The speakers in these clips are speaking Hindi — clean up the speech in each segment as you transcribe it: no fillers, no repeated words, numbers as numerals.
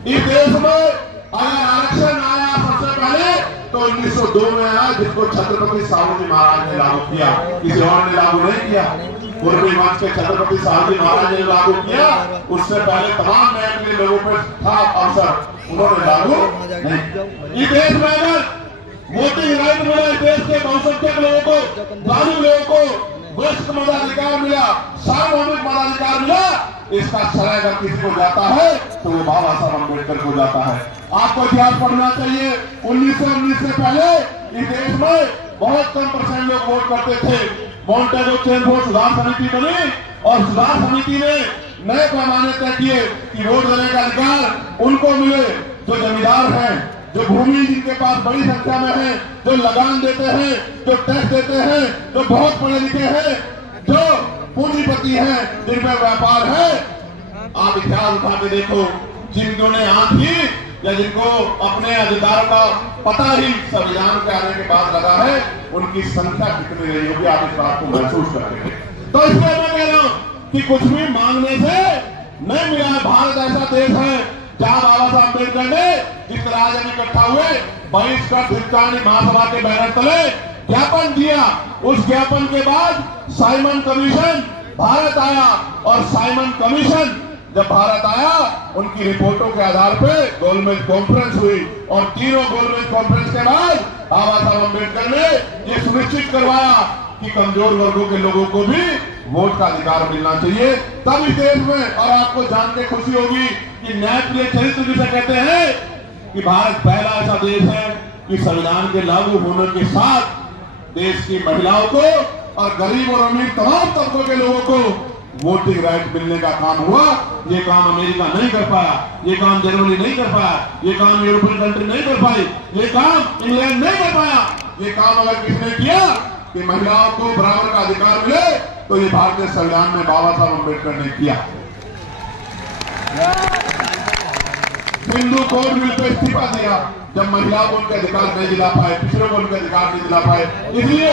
इस देश में अगर आरक्षण आया सबसे पहले तो 1902 में आया, जिसको छत्रपति साहू जी महाराज ने लागू किया, किसी और ने लागू नहीं किया। पूर्वी वंश के छत्रपति साहू जी महाराज ने लागू किया, उससे पहले तमाम न्याय के लोगों पर था अवसर, उन्होंने लागू नहीं। इस देश में अगर वोटिंग राइट मिला, इस देश के बहुसंख्यक लोगों को, ग्रामीण लोगों को वरिष्ठ मताधिकार मिला, सार्वभौमिक मताधिकार मिला, इसका श्रेय अगर किसी को जाता है तो वो बाबा साहब अम्बेडकर को जाता है। आपको इतिहास पढ़ना चाहिए। 1919 से पहले इस देश में बहुत कम % लोग वोट करते थे। मॉन्टेगो चेम्बर्स सुधार समिति बनी और सुधार समिति ने नए पैमाने तय किए कि वोट देने का अधिकार उनको मिले जो जमींदार हैं, जो भूमि जिनके पास बड़ी संख्या में है, जो लगान देते हैं, जो टैक्स देते हैं, जो बहुत पढ़े लिखे हैं, जो पूंजीपति हैं, जिनमें व्यापार है। आप इतिहास उठा के देखो, जिन्होंने आंख ही या जिनको अपने अधिकार का पता ही संविधान के आने के बाद लगा है, उनकी संख्या कितनी रही होगी, आप इस बात को महसूस करेंगे। तो इसलिए मैं कह रहा हूं कि कुछ भी मांगने से नहीं मिला। भारत ऐसा देश है जहां बाबा साहब अम्बेडकर ने जिस राज्य में इकट्ठा हुए बहिष्कृत हिंदुस्तानी महासभा के बैनर तले ज्ञापन दिया। उस ज्ञापन के बाद साइमन कमीशन भारत आया और साइमन कमीशन जब भारत आया, उनकी रिपोर्टों के आधार पे गोलमेज कॉन्फ्रेंस हुई और तीनों गोलमेज कॉन्फ्रेंस के बाद बाबा साहब अम्बेडकर ने ये सुनिश्चित करवाया कि कमजोर वर्गों के लोगों को भी वोट का अधिकार मिलना चाहिए। तब इस देश में, और आपको जान के खुशी होगी कि न्यायप्रिय चरित्र जिसे कहते हैं कि भारत पहला ऐसा देश है कि संविधान के लागू होने के साथ देश की महिलाओं को और गरीब और अमीर तमाम तबकों के लोगों को वोटिंग राइट मिलने का काम हुआ। ये काम अमेरिका नहीं कर पाया, ये काम जर्मनी नहीं कर पाया, ये काम यूरोपियन कंट्री नहीं कर पाई, ये काम इंग्लैंड नहीं कर पाया। ये काम अगर किसने किया कि महिलाओं को बराबर का अधिकार मिले, तो ये भारतीय संविधान में बाबा साहब अम्बेडकर ने किया। हिंदू कोड बिल पे इस्तीफा दिया जब महिलाओं को उनके अधिकार नहीं दिला पाए, पिछड़ों को उनके अधिकार नहीं दिला पाए। इसलिए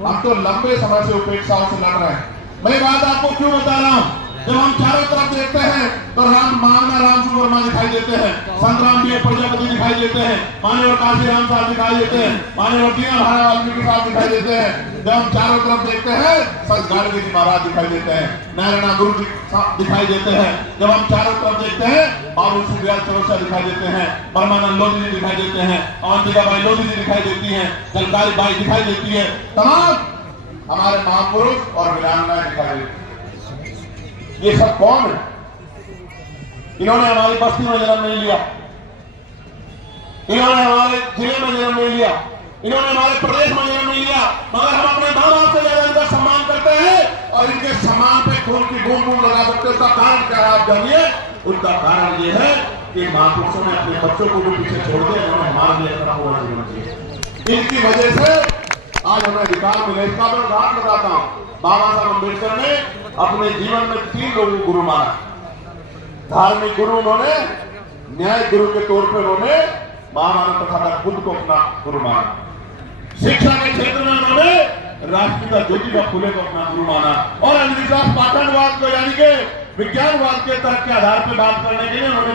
हम तो लंबे समय से उपेक्षाओं से लड़ रहे हैं। मैं बात आपको क्यों बता रहा हूं, जब हम चारों तरफ देखते हैं तो राम सुवर्मा दिखाई देते हैं, संतराम जी प्रजापति दिखाई देते हैं, मान्यवर काशीराम साहब दिखाई देते हैं, मान्यवर दीन दयाल वाल्मीकि साहब दिखाई देते हैं। जब हम चारों तरफ देखते हैं संत गाड़गी जी महाराज दिखाई देते हैं, नारायण गुरु जी दिखाई देते हैं। जब हम चारों तरफ देखते हैं बाबू सुखदयाल चौरसिया दिखाई देते हैं, परमानंद लोधी जी दिखाई देते हैं, अवंतिकाबाई लोधी जी दिखाई देती है, जलकारी बाई दिखाई देती है, तमाम हमारे महापुरुष और वीरांगनाएं दिखाई देती है। ये सब कौन है? इन्होंने हमारी बस्ती में जन्म नहीं लिया, इन्होंने हमारे जिले में जन्म नहीं लिया, इन्होंने हमारे प्रदेश में जन्म नहीं लिया, मगर हम अपने माँ बाप से ज्यादा इनका सम्मान करते हैं और इनके सम्मान पे खून की बूंद बूंद लगा सकते हैं। उसका कारण क्या है आप जानिए। उसका कारण ये है कि महापुरुषों ने अपने बच्चों को भी पीछे छोड़ दिया, उन्होंने हमारे लिए अपना हुआ जीवन जिया। इनकी वजह से आज हमें अधिकार मिले। इसका मैं उदाहरण बताता हूं। बाबा साहब अम्बेडकर ने अपने जीवन में 3 लोगों को गुरु माना। धार्मिक गुरु उन्होंने, न्याय गुरु के तौर पर उन्होंने महामानव तथागत बुद्ध को अपना गुरु माना। शिक्षा के क्षेत्र में उन्होंने राष्ट्रपिता ज्योतिबा फुले को अपना गुरु माना और अंधविश्वास पाखंडवाद को यानी कि विज्ञानवाद के तर्क के आधार पर बात करने के लिए उन्होंने